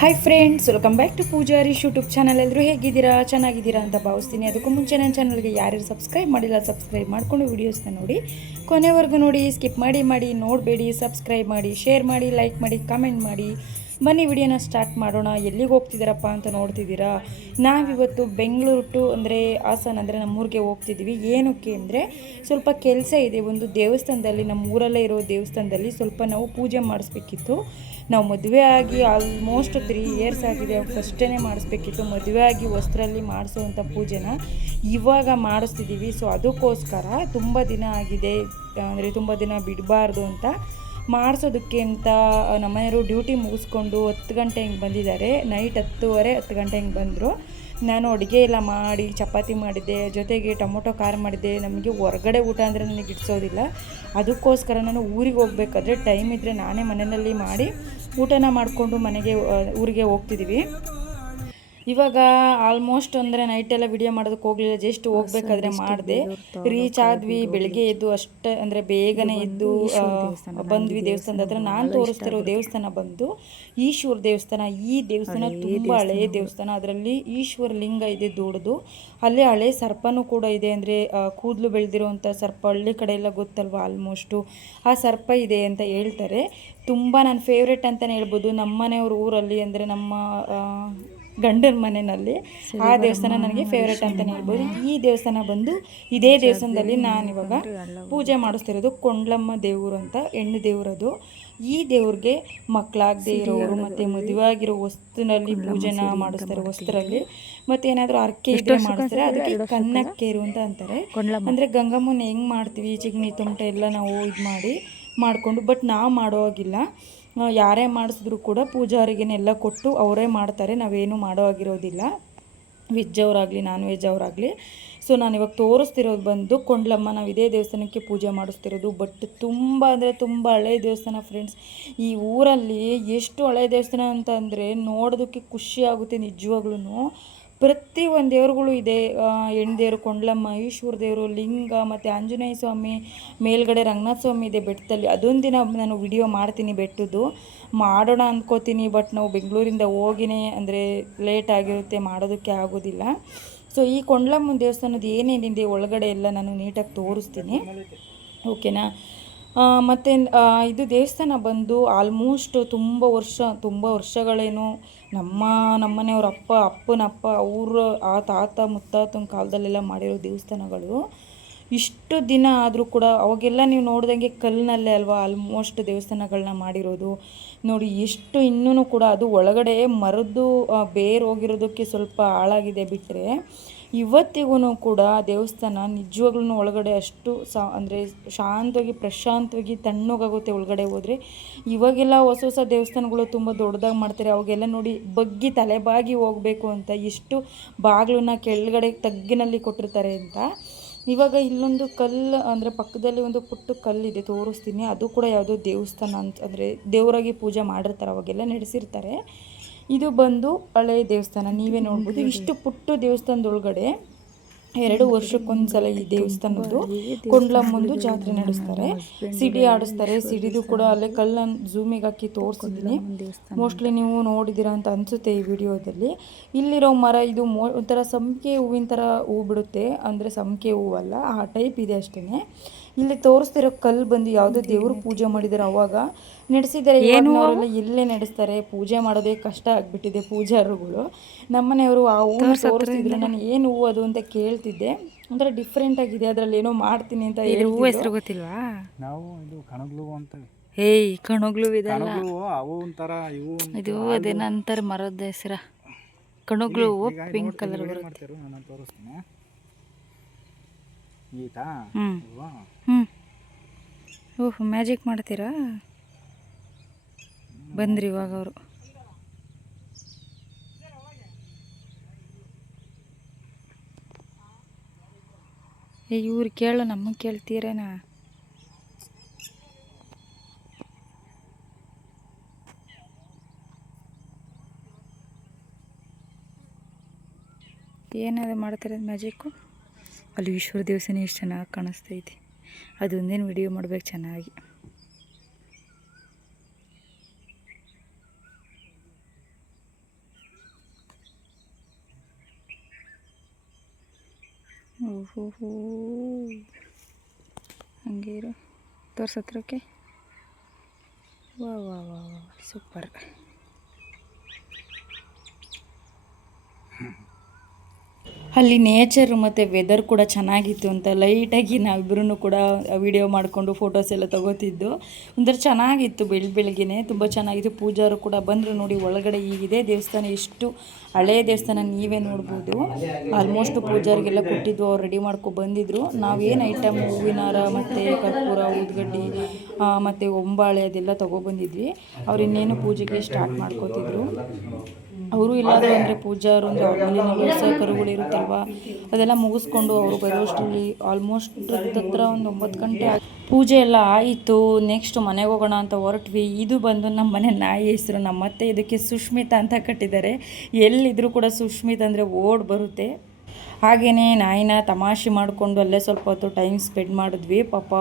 Hi friends, welcome back to Poojari's YouTube channel. ಎಲ್ಲರೂ ಹೇಗಿದ್ದೀರಾ? ಚೆನ್ನಾಗಿದ್ದೀರಾ ಅಂತ ಭಾವಿಸ್ತೀನಿ. ಅದಕ್ಕೂ ಮುಂಚೆ ನನ್ನ ಚಾನಲ್ಗೆ ಯಾರ್ಯಾರು ಸಬ್ಸ್ಕ್ರೈಬ್ ಮಾಡಿಲ್ಲ ಸಬ್ಸ್ಕ್ರೈಬ್ ಮಾಡಿಕೊಂಡು ವೀಡಿಯೋಸ್ನ ನೋಡಿ, ಕೊನೆವರೆಗೂ ನೋಡಿ, ಸ್ಕಿಪ್ ಮಾಡಿ ನೋಡಬೇಡಿ. ಸಬ್ಸ್ಕ್ರೈಬ್ ಮಾಡಿ, ಶೇರ್ ಮಾಡಿ, ಲೈಕ್ ಮಾಡಿ, ಕಮೆಂಟ್ ಮಾಡಿ. ಬನ್ನಿ ವಿಡಿಯೋನ ಸ್ಟಾರ್ಟ್ ಮಾಡೋಣ. ಎಲ್ಲಿಗೆ ಹೋಗ್ತಿದ್ದೀರಪ್ಪ ಅಂತ ನೋಡ್ತಿದ್ದೀರಾ? ನಾವಿವತ್ತು ಬೆಂಗಳೂರು ಟು ಅಂದರೆ ಹಾಸನ ಅಂದರೆ ನಮ್ಮೂರಿಗೆ ಹೋಗ್ತಿದ್ದೀವಿ. ಏನಕ್ಕೆ ಅಂದರೆ ಸ್ವಲ್ಪ ಕೆಲಸ ಇದೆ. ಒಂದು ದೇವಸ್ಥಾನದಲ್ಲಿ, ನಮ್ಮ ಊರಲ್ಲೇ ಇರೋ ದೇವಸ್ಥಾನದಲ್ಲಿ ಸ್ವಲ್ಪ ನಾವು ಪೂಜೆ ಮಾಡಿಸ್ಬೇಕಿತ್ತು. ನಾವು ಮದುವೆ ಆಗಿ ಆಲ್ಮೋಸ್ಟ್ 3 ಇಯರ್ಸ್ ಆಗಿದೆ. ಫಸ್ಟೇ ಮಾಡಿಸ್ಬೇಕಿತ್ತು. ಮದುವೆ ಆಗಿ ಹೊಸರಲ್ಲಿ ಮಾಡಿಸೋವಂಥ ಪೂಜೆನ ಇವಾಗ ಮಾಡಿಸ್ತಿದ್ದೀವಿ. ಸೊ ಅದಕ್ಕೋಸ್ಕರ ತುಂಬ ದಿನ ಆಗಿದೆ, ಅಂದರೆ ತುಂಬ ದಿನ ಬಿಡಬಾರ್ದು ಅಂತ ಮಾಡಿಸೋದಕ್ಕೆ ಅಂತ ನಮ್ಮನೆಯವರು ಡ್ಯೂಟಿ ಮುಗಿಸ್ಕೊಂಡು 10 ಗಂಟೆ ಹಿಂಗೆ ಬಂದಿದ್ದಾರೆ. ನೈಟ್ 10:30 10 ಗಂಟೆ ಹಿಂಗೆ ಬಂದರು. ನಾನು ಅಡುಗೆ ಎಲ್ಲ ಮಾಡಿ ಚಪಾತಿ ಮಾಡಿದ್ದೆ, ಜೊತೆಗೆ ಟೊಮೊಟೊ ಖಾರ ಮಾಡಿದ್ದೆ. ನಮಗೆ ಹೊರಗಡೆ ಊಟ ಅಂದರೆ ನನಗೆ ಇಡ್ಸೋದಿಲ್ಲ. ಅದಕ್ಕೋಸ್ಕರ ನಾನು ಊರಿಗೆ ಹೋಗ್ಬೇಕಾದ್ರೆ ಟೈಮ್ ಇದ್ದರೆ ನಾನೇ ಮನೆಯಲ್ಲಿ ಮಾಡಿ ಊಟನ ಮಾಡಿಕೊಂಡು ಊರಿಗೆ ಹೋಗ್ತಿದ್ದೀವಿ. ಇವಾಗ ಆಲ್ಮೋಸ್ಟ್ ಅಂದರೆ ನೈಟೆಲ್ಲ ವಿಡಿಯೋ ಮಾಡೋದಕ್ಕೆ ಹೋಗಲಿಲ್ಲ. ಜಸ್ಟ್ ಹೋಗ್ಬೇಕಾದ್ರೆ ಮಾಡಿದೆ. ರೀಚ್ ಆದ್ವಿ. ಬೆಳಗ್ಗೆ ಎದ್ದು ಅಷ್ಟೇ ಅಂದರೆ ಬೇಗನೆ ಎದ್ದು ಬಂದ್ವಿ ದೇವಸ್ಥಾನದ ಹತ್ರ. ನಾನು ತೋರಿಸ್ತಿರೋ ದೇವಸ್ಥಾನ ಬಂದು ಈಶ್ವರ ದೇವಸ್ಥಾನ. ಈ ದೇವಸ್ಥಾನ ತುಂಬ ಹಳೆಯ ದೇವಸ್ಥಾನ. ಅದರಲ್ಲಿ ಈಶ್ವರ ಲಿಂಗ ಇದೆ ದೊಡ್ಡದು. ಅಲ್ಲೇ ಹಳೆ ಸರ್ಪನೂ ಕೂಡ ಇದೆ. ಅಂದರೆ ಕೂದಲು ಬೆಳೆದಿರುವಂಥ ಸರ್ಪ, ಹಳ್ಳಿ ಕಡೆ ಎಲ್ಲ ಗೊತ್ತಲ್ವ ಆಲ್ಮೋಸ್ಟು. ಆ ಸರ್ಪ ಇದೆ ಅಂತ ಹೇಳ್ತಾರೆ. ತುಂಬ ನನ್ನ ಫೇವ್ರೆಟ್ ಅಂತಲೇ ಹೇಳ್ಬೋದು. ನಮ್ಮ ಮನೆಯವ್ರ ಊರಲ್ಲಿ ಅಂದರೆ ನಮ್ಮ ಗಂಡನ ಮನೆಯಲ್ಲಿ ಆ ದೇವಸ್ಥಾನ ನನಗೆ ಫೇವ್ರೇಟ್ ಅಂತಲೇ ಹೇಳ್ಬೋದು. ಈ ದೇವಸ್ಥಾನ ಬಂದು ಇದೇ ದೇವಸ್ಥಾನದಲ್ಲಿ ನಾನಿವಾಗ ಪೂಜೆ ಮಾಡಿಸ್ತಿರೋದು. ಕೊಂಡ್ಲಮ್ಮ ದೇವರು ಅಂತ, ಹೆಣ್ಣು ದೇವರದು. ಈ ದೇವ್ರಿಗೆ ಮಕ್ಕಳಾಗದೇ ಇರೋರು ಮತ್ತು ಮದುವೆ ಆಗಿರೋ ವಸ್ತುನಲ್ಲಿ ಪೂಜೆನ ಮಾಡಿಸ್ತಾರೆ. ವಸ್ತ್ರಲ್ಲಿ ಮತ್ತು ಏನಾದರೂ ಅರ್ಕೆ ಇದ್ರೆ ಮಾಡ್ತಾರೆ. ಅದಕ್ಕೆ ಕನ್ನಕ್ಕೇರು ಅಂತ ಅಂತಾರೆ. ಅಂದರೆ ಗಂಗಮ್ಮನ ಹೆಂಗೆ ಮಾಡ್ತೀವಿ, ಚಿಗಣಿ ತುಮಟೆ ಎಲ್ಲ ನಾವು ಇದು ಮಾಡಿಕೊಂಡು, ಬಟ್ ನಾವು ಮಾಡೋ ಹಾಗಿಲ್ಲ. ಯಾರೇ ಮಾಡಿಸಿದ್ರು ಕೂಡ ಪೂಜಾರಿಗೆನೆಲ್ಲ ಕೊಟ್ಟು ಅವರೇ ಮಾಡ್ತಾರೆ. ನಾವೇನು ಮಾಡೋ ಆಗಿರೋದಿಲ್ಲ, ವೆಜ್ ಅವರಾಗಲಿ ನಾನ್ ವೆಜ್ ಅವರಾಗಲಿ. ಸೊ ನಾನಿವಾಗ ತೋರಿಸ್ತಿರೋದು ಬಂದು ಕೊಂಡ್ಲಮ್ಮ. ನಾವು ಇದೇ ದೇವಸ್ಥಾನಕ್ಕೆ ಪೂಜೆ ಮಾಡಿಸ್ತಿರೋದು. ಬಟ್ ತುಂಬ ಅಂದರೆ ತುಂಬ ಹಳೆಯ ದೇವಸ್ಥಾನ ಫ್ರೆಂಡ್ಸ್. ಈ ಊರಲ್ಲಿ ಎಷ್ಟು ಹಳೆಯ ದೇವಸ್ಥಾನ ಅಂತ ಅಂದರೆ ನೋಡೋದಕ್ಕೆ ಖುಷಿ ಆಗುತ್ತೆ ನಿಜವಾಗ್ಲೂ. ಪ್ರತಿ ಒಂದು ದೇವ್ರುಗಳು ಇದೆ. ಹೆಣ್ಣು ದೇವರು ಕೊಂಡ್ಲಮ್ಮ, ಈಶ್ವರ ದೇವರು, ಲಿಂಗ ಮತ್ತು ಆಂಜನೇಯ ಸ್ವಾಮಿ, ಮೇಲ್ಗಡೆ ರಂಗನಾಥ ಸ್ವಾಮಿ ಇದೆ ಬೆಟ್ಟದಲ್ಲಿ. ಅದೊಂದು ದಿನ ನಾನು ವಿಡಿಯೋ ಮಾಡ್ತೀನಿ, ಬೆಟ್ಟದ್ದು ಮಾಡೋಣ ಅಂದ್ಕೋತೀನಿ. ಬಟ್ ನಾವು ಬೆಂಗಳೂರಿಂದ ಹೋಗಿನೇ ಅಂದರೆ ಲೇಟ್ ಆಗಿರುತ್ತೆ, ಮಾಡೋದಕ್ಕೆ ಆಗೋದಿಲ್ಲ. ಸೊ ಈ ಕೊಂಡ್ಲಮ್ಮನ ದೇವಸ್ಥಾನದ ಏನೇನಿದೆ ಒಳಗಡೆ ಎಲ್ಲ ನಾನು ನೀಟಾಗಿ ತೋರಿಸ್ತೀನಿ, ಓಕೆನಾ? ಮತ್ತು ಇದು ದೇವಸ್ಥಾನ ಬಂದು ಆಲ್ಮೋಸ್ಟ್ ತುಂಬ ವರ್ಷಗಳೇನು ನಮ್ಮನೆಯವ್ರ ಅಪ್ಪನಪ್ಪ ಅವರು ಆ ತಾತ ಮುತ್ತಾತನ ಕಾಲದಲ್ಲೆಲ್ಲ ಮಾಡಿರೋ ದೇವಸ್ಥಾನಗಳು. ಇಷ್ಟು ದಿನ ಆದರೂ ಕೂಡ ಅವಾಗೆಲ್ಲ ನೀವು ನೋಡ್ದಂಗೆ ಕಲ್ಲಿನಲ್ಲೇ ಅಲ್ವಾ ಆಲ್ಮೋಸ್ಟ್ ದೇವಸ್ಥಾನಗಳನ್ನ ಮಾಡಿರೋದು. ನೋಡಿ ಎಷ್ಟು ಇನ್ನೂ ಕೂಡ ಅದು ಒಳಗಡೆ ಮರದ್ದು ಬೇರು ಹೋಗಿರೋದಕ್ಕೆ ಸ್ವಲ್ಪ ಹಾಳಾಗಿದೆ. ಬಿಟ್ಟರೆ ಇವತ್ತಿಗೂ ಕೂಡ ದೇವಸ್ಥಾನ ನಿಜವಾಗ್ಲೂ ಒಳಗಡೆ ಅಷ್ಟು ಅಂದರೆ ಶಾಂತವಾಗಿ ಪ್ರಶಾಂತವಾಗಿ ತಣ್ಣಗಾಗುತ್ತೆ ಒಳಗಡೆ ಹೋದರೆ. ಇವಾಗೆಲ್ಲ ಹೊಸ ದೇವಸ್ಥಾನಗಳು ತುಂಬ ದೊಡ್ಡದಾಗಿ ಮಾಡ್ತಾರೆ. ಅವಾಗೆಲ್ಲ ನೋಡಿ ಬಗ್ಗಿ ತಲೆಬಾಗಿ ಹೋಗಬೇಕು ಅಂತ ಎಷ್ಟು ಬಾಗಿಲನ್ನ ಕೆಳಗಡೆ ತಗ್ಗಿನಲ್ಲಿ ಕೊಟ್ಟಿರ್ತಾರೆ ಅಂತ. ಇವಾಗ ಇಲ್ಲೊಂದು ಕಲ್ಲು ಅಂದರೆ ಪಕ್ಕದಲ್ಲಿ ಒಂದು ಪುಟ್ಟ ಕಲ್ಲಿದೆ, ತೋರಿಸ್ತೀನಿ. ಅದು ಕೂಡ ಯಾವುದೋ ದೇವಸ್ಥಾನ ಅಂತ ಅಂದರೆ ದೇವರಾಗಿ ಪೂಜೆ ಮಾಡಿರ್ತಾರೆ, ಅವಾಗೆಲ್ಲ ನಡೆಸಿರ್ತಾರೆ. ಇದು ಬಂದು ಹಳೆಯ ದೇವಸ್ಥಾನ, ನೀವೇ ನೋಡ್ಬೋದು. ಇಷ್ಟು ಪುಟ್ಟ ದೇವಸ್ಥಾನದೊಳಗಡೆ 2 ವರ್ಷಕ್ಕೊಂದ್ಸಲ ಈ ದೇವಸ್ಥಾನದ್ದು ಕೊಂಡ್ಲಮ್ಮಂದು ಜಾತ್ರೆ ನಡೆಸ್ತಾರೆ. ಸಿಡಿ ಆಡಿಸ್ತಾರೆ. ಸಿಡಿದು ಕೂಡ ಅಲ್ಲೇ ಕಲ್ಲನ್ನು ಝೂಮಿಗೆ ಹಾಕಿ ತೋರಿಸಿದ್ದೀನಿ. ಮೋಸ್ಟ್ಲಿ ನೀವು ನೋಡಿದ್ದೀರಾ ಅಂತ ಅನಿಸುತ್ತೆ ಈ ವಿಡಿಯೋದಲ್ಲಿ. ಇಲ್ಲಿರೋ ಮರ ಇದು ಒಂಥರ ಸಂಪಿಗೆ ಹೂವಿನ ಥರ ಹೂ ಬಿಡುತ್ತೆ, ಅಂದರೆ ಸಂಪಿಗೆ ಹೂವಲ್ಲ, ಆ ಟೈಪ್ ಇದೆ ಅಷ್ಟೇ. ಇಲ್ಲಿ ತೋರಿಸ್ತಿರೋ ಕಲ್ಲು ಬಂದು ಯಾವುದೋ ದೇವರು ಪೂಜೆ ಮಾಡಿದ್ದಾರೆ, ಅವಾಗ ನಡೆಸಿದ್ದಾರೆ. ಏನವರೆಲ್ಲ ಎಲ್ಲೇ ನಡೆಸ್ತಾರೆ, ಪೂಜೆ ಮಾಡೋದೇ ಕಷ್ಟ ಆಗಿಬಿಟ್ಟಿದೆ ಪೂಜಾರುಗಳು. ನಮ್ಮನೆಯವರು ಆ ಹೂವು ತೋರಿಸ್ತಿದ್ರು. ನಾನು ಏನು ಹೂವು ಅದು ಅಂತ ಕೇಳ್ತಿದ್ದೆ. ಒಂಥರ ಡಿಫ್ರೆಂಟ್ ಆಗಿದೆ, ಅದರಲ್ಲಿ ಏನೋ ಮಾಡ್ತೀನಿ ಅಂತ ಹೇಳಿ. ಹೂವು ಹೆಸರು ಗೊತ್ತಿಲ್ವಾ? ನಾವು ಇದು ಕಣಗ್ಲು ಅಂತ. ಏಯ್ ಕಣಗ್ಲು ಇದಲ್ಲ, ಅವು ಒಂಥರ ಇವು ಇದು ಅದೇ ನಂತರ ಮರದ ಹೆಸರ ಕಣಗ್ಲು ಹೂವು, ಪಿಂಕ್ ಕಲರ್ ಬರುತ್ತೆ. ನಾನು ತೋರಿಸ್ತೀನಿ. ಗೀತಾ ಓಹ್ ಮ್ಯಾಜಿಕ್ ಮಾಡ್ತೀರಾ? ಬಂದ್ರಿ ಇವಾಗ ಅವರು. ಇವ್ರು ಕೇಳೋ ನಮಗೆ ಕೇಳ್ತೀರೇನಾ? ಏನದು ಮಾಡ್ತಿರೋದು ಮ್ಯಾಜಿಕ್ಕು? ಅಲ್ಲಿ ಈಶ್ವರ ದೇವಸ್ಥಾನ ಎಷ್ಟು ಚೆನ್ನಾಗಿ ಕಾಣಿಸ್ತೈತಿ. ಅದೊಂದೇನು ವಿಡಿಯೋ ಮಾಡ್ಬೇಕು ಚೆನ್ನಾಗಿ. ಓಹೋ ಹಂಗೆ ಇರು ತೋರ್ಸತ್ರಕ್ಕೆ. ವಾ ವಾ ವಾ ವಾ ಸೂಪರ್. ಅಲ್ಲಿ ನೇಚರ್ ಮತ್ತು ವೆದರ್ ಕೂಡ ಚೆನ್ನಾಗಿತ್ತು ಅಂತ ಲೈಟಾಗಿ ನಾವಿಬ್ಬರೂ ಕೂಡ ವಿಡಿಯೋ ಮಾಡಿಕೊಂಡು ಫೋಟೋಸ್ ಎಲ್ಲ ತಗೋತಿದ್ದು. ಒಂಥರ ಚೆನ್ನಾಗಿತ್ತು ಬೆಳಗ್ಗೆನೆ ತುಂಬ ಚೆನ್ನಾಗಿತ್ತು. ಪೂಜಾರು ಕೂಡ ಬಂದರು ನೋಡಿ. ಒಳಗಡೆ ಹೀಗಿದೆ ದೇವಸ್ಥಾನ, ಎಷ್ಟು ಹಳೇ ದೇವಸ್ಥಾನ ನೀವೇ ನೋಡ್ಬೋದು. ಆಲ್ಮೋಸ್ಟ್ ಪೂಜಾರಿಗೆಲ್ಲ ಕೊಟ್ಟಿದ್ದು ಅವ್ರು ರೆಡಿ ಮಾಡ್ಕೊ ಬಂದಿದ್ರು. ನಾವೇನು ಐಟಮ್ ಹೂವಿನ ಹಾರ ಮತ್ತು ಕರ್ಪೂರ, ಊದುಗಡ್ಡಿ ಮತ್ತು ಒಂಬಾಳೆ ಅದೆಲ್ಲ ತೊಗೊಬಂದಿದ್ವಿ. ಅವ್ರು ಇನ್ನೇನು ಪೂಜೆಗೆ ಸ್ಟಾರ್ಟ್ ಮಾಡ್ಕೋತಿದ್ರು. ಅವರು ಇಲ್ಲಾಂದರೆ ಅಂದರೆ ಪೂಜಾರು ಅಂದರೆ ಅವ್ರ ಮನೆಯಲ್ಲಿ ಹೊಸ ಕರುಗಳು ಇರುತ್ತಲ್ವ, ಅದೆಲ್ಲ ಮುಗಿಸ್ಕೊಂಡು ಅವರು ಬರೋಷ್ಟರಲ್ಲಿ ಆಲ್ಮೋಸ್ಟ್ ಹತ್ರ ಒಂದು 9 ಗಂಟೆ ಪೂಜೆ ಎಲ್ಲ ಆಯಿತು. ನೆಕ್ಸ್ಟ್ ಮನೆಗೆ ಹೋಗೋಣ ಅಂತ ಹೊರಟ್ವಿ. ಇದು ಬಂದು ನಮ್ಮ ಮನೆ ನಾಯಿ ಹೆಸರು. ನಮ್ಮ ಅತ್ತೆ ಇದಕ್ಕೆ ಸುಷ್ಮಿತಾ ಅಂತ ಕಟ್ಟಿದ್ದಾರೆ. ಎಲ್ಲಿದ್ದರೂ ಕೂಡ ಸುಷ್ಮಿತಾ ಅಂದರೆ ಓಡ್ ಬರುತ್ತೆ. ಹಾಗೆಯೇ ನಾಯಿನ ತಮಾಷೆ ಮಾಡಿಕೊಂಡು ಅಲ್ಲೇ ಸ್ವಲ್ಪ ಹೊತ್ತು ಟೈಮ್ ಸ್ಪೆಂಡ್ ಮಾಡಿದ್ವಿ. ಪಾಪ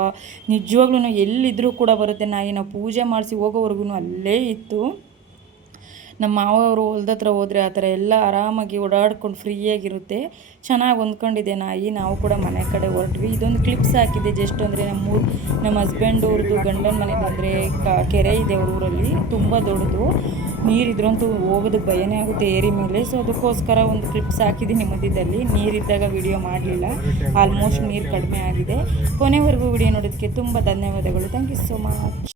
ನಿಜವಾಗ್ಲೂ ಎಲ್ಲಿದ್ದರೂ ಕೂಡ ಬರುತ್ತೆ ನಾಯಿ. ನಾವು ಪೂಜೆ ಮಾಡಿಸಿ ಹೋಗೋವರೆಗೂ ಅಲ್ಲೇ ಇತ್ತು. ನಮ್ಮ ಮಾವವರು ಹೊಲ್ದತ್ರ ಹೋದರೆ ಆ ಥರ ಎಲ್ಲ ಆರಾಮಾಗಿ ಓಡಾಡ್ಕೊಂಡು ಫ್ರೀಯಾಗಿರುತ್ತೆ. ಚೆನ್ನಾಗಿ ಹೊಂದ್ಕೊಂಡಿದೆ ನಾಯಿ. ನಾವು ಕೂಡ ಮನೆ ಕಡೆ ಹೊರಟ್ವಿ. ಇದೊಂದು ಕ್ಲಿಪ್ಸ್ ಹಾಕಿದ್ದೆ ಜಸ್ಟ್ ಅಂದರೆ ನಮ್ಮ ಹಸ್ಬೆಂಡ್ ಅವ್ರದ್ದು ಗಂಡನ ಮನೆಗೆ ಬಂದರೆ ಕೆರೆ ಇದೆ ಅವ್ರ ಊರಲ್ಲಿ, ತುಂಬ ದೊಡ್ಡದು. ನೀರಿದ್ರಂತೂ ಹೋಗೋದು ಭಯನೇ ಆಗುತ್ತೆ ಏರಿ ಮೇಲೆ. ಸೊ ಅದಕ್ಕೋಸ್ಕರ ಒಂದು ಕ್ಲಿಪ್ಸ್ ಹಾಕಿದ್ದೀನಿ ಮಧ್ಯದಲ್ಲಿ. ನೀರಿದ್ದಾಗ ವಿಡಿಯೋ ಮಾಡಲಿಲ್ಲ. ಆಲ್ಮೋಸ್ಟ್ ನೀರು ಕಡಿಮೆ ಆಗಿದೆ. ಕೊನೆವರೆಗೂ ವಿಡಿಯೋ ನೋಡೋದಕ್ಕೆ ತುಂಬ ಧನ್ಯವಾದಗಳು. Thank you so much.